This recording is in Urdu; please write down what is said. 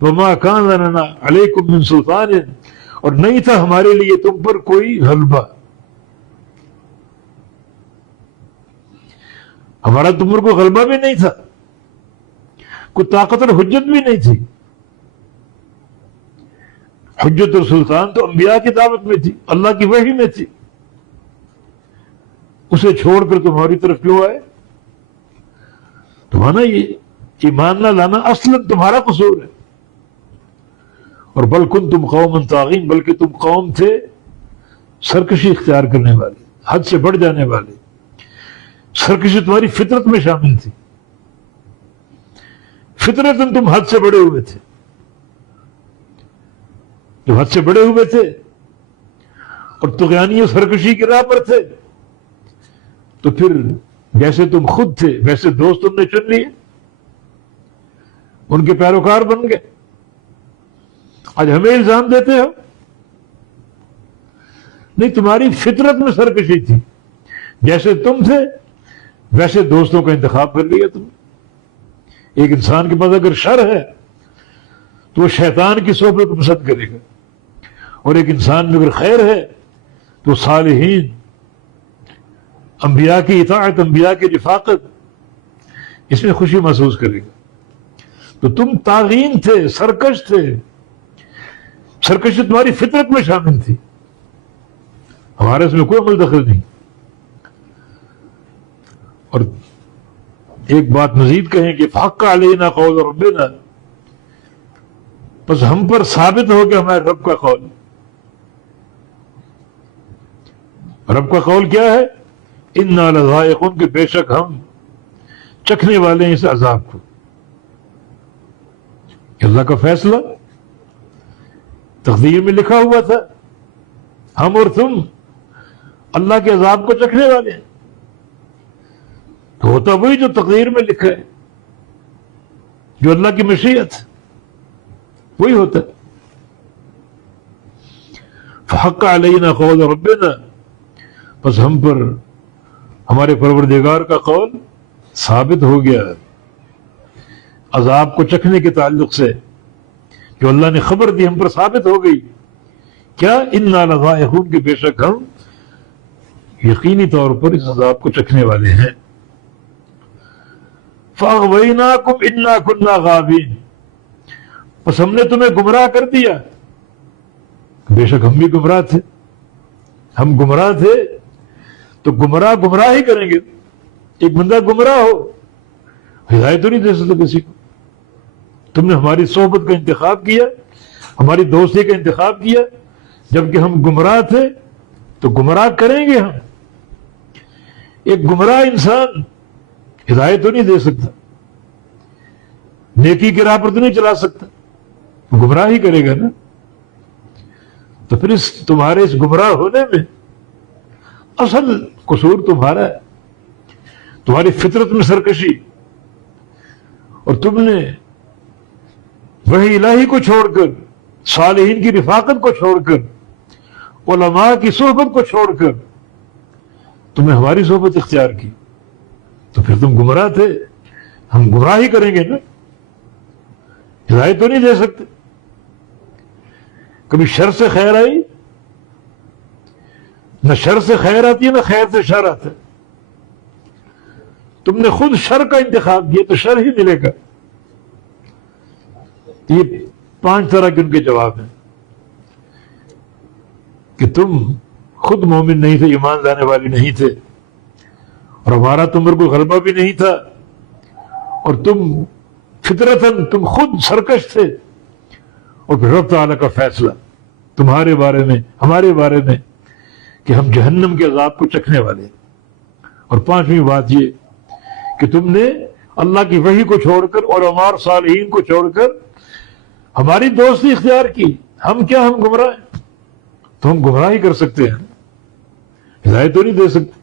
وما کان لنا علیکم من سلطان، اور نہیں تھا ہمارے لیے تم پر کوئی غلبہ، ہمارا تم پر کوئی غلبہ بھی نہیں تھا، کوئی طاقت اور حجت بھی نہیں تھی۔ حجت اور سلطان تو انبیاء کی دعوت میں تھی، اللہ کی وحی میں تھی، اسے چھوڑ کر تمہاری طرف کیوں آئے؟ تمہارا یہ ایمان نہ لانا اصلاً تمہارا قصور ہے۔ اور بل کنتم قوما طاغین، بلکہ تم قوم تھے سرکشی اختیار کرنے والے، حد سے بڑھ جانے والے۔ سرکشی تمہاری فطرت میں شامل تھی، فطرتاً تم حد سے بڑے ہوئے تھے۔ جب حد سے بڑے ہوئے تھے اور طغیانی و سرکشی کی راہ پر تھے، تو پھر جیسے تم خود تھے ویسے دوست تم نے چن لیے، ان کے پیروکار بن گئے۔ آج ہمیں الزام دیتے ہو؟ نہیں، تمہاری فطرت میں سرکشی تھی، جیسے تم تھے ویسے دوستوں کا انتخاب کر لیا تم نے۔ ایک انسان کے پاس اگر شر ہے تو وہ شیطان کی صحبت کو پسند کرے گا، اور ایک انسان میں اگر خیر ہے تو صالحین، انبیاء کی اطاعت، انبیاء کی رفاقت، اس میں خوشی محسوس کرے گا۔ تو تم طاغین تھے، سرکش تھے، سرکشی تمہاری فطرت میں شامل تھی، ہمارے اس میں کوئی عمل دخل نہیں۔ اور ایک بات مزید کہیں کہ فحق علینا قول ربنا، بس ہم پر ثابت ہو کہ ہمارے رب کا قول۔ رب کا قول کیا ہے؟ انا لذائقون، کہ بے شک ہم چکھنے والے ہیں اس عذاب کو۔ اللہ کا فیصلہ تقدیر میں لکھا ہوا تھا، ہم اور تم اللہ کے عذاب کو چکھنے والے ہیں، تو ہوتا وہی جو تقدیر میں لکھا ہے، جو اللہ کی مشیت وہی ہوتا ہے۔ فحق علینا قول ربنا، بس ہم پر ہمارے پروردگار کا قول ثابت ہو گیا عذاب کو چکھنے کے تعلق سے، جو اللہ نے خبر دی ہم پر ثابت ہو گئی۔ کیا؟ انا لذائقون، کہ بے شک ہم یقینی طور پر اس عذاب کو چکھنے والے ہیں۔ فاغویناکم انا کنا غاوین، بس ہم نے تمہیں گمراہ کر دیا، بے شک ہم بھی گمراہ تھے۔ ہم گمراہ تھے تو گمراہ ہی کریں گے۔ ایک بندہ گمراہ ہو، ہدایت تو نہیں دے سکتا کسی کو۔ تم نے ہماری صحبت کا انتخاب کیا، ہماری دوستی کا انتخاب کیا، جبکہ ہم گمراہ تھے تو گمراہ کریں گے ہم۔ ایک گمراہ انسان ہدایت تو نہیں دے سکتا، نیکی کی راہ پر تو نہیں چلا سکتا، گمراہ ہی کرے گا نا۔ تو پھر تمہارے اس گمراہ ہونے میں اصل قصور تمہارا ہے، تمہاری فطرت میں سرکشی، اور تم نے وحی الہی کو چھوڑ کر، صالحین کی رفاقت کو چھوڑ کر، علماء کی صحبت کو چھوڑ کر تم نے ہماری صحبت اختیار کی، تو پھر تم گمراہ تھے، ہم گمراہ ہی کریں گے نا، ہدایت تو نہیں دے سکتے۔ کبھی شر سے خیر آئی؟ نہ شر سے خیر آتی ہے، نہ خیر سے شر آتا ہے۔ تم نے خود شر کا انتخاب کیا تو شر ہی ملے گا۔ یہ 5 طرح کے ان کے جواب ہیں کہ تم خود مومن نہیں تھے، ایمان لانے والے نہیں تھے، اور ہمارا تم پر کوئی غلبہ بھی نہیں تھا، اور تم فطرتاً تم خود سرکش تھے، اور پھر رب تعالیٰ کا فیصلہ تمہارے بارے میں، ہمارے بارے میں، کہ ہم جہنم کے عذاب کو چکھنے والے ہیں۔ اور 5ویں بات یہ کہ تم نے اللہ کی وحی کو چھوڑ کر اور ہمارے صالحین کو چھوڑ کر ہماری دوستی اختیار کی۔ ہم کیا، ہم گمراہ ہیں؟ تو ہم گمراہ ہی کر سکتے ہیں، ہدایت تو نہیں دے سکتے۔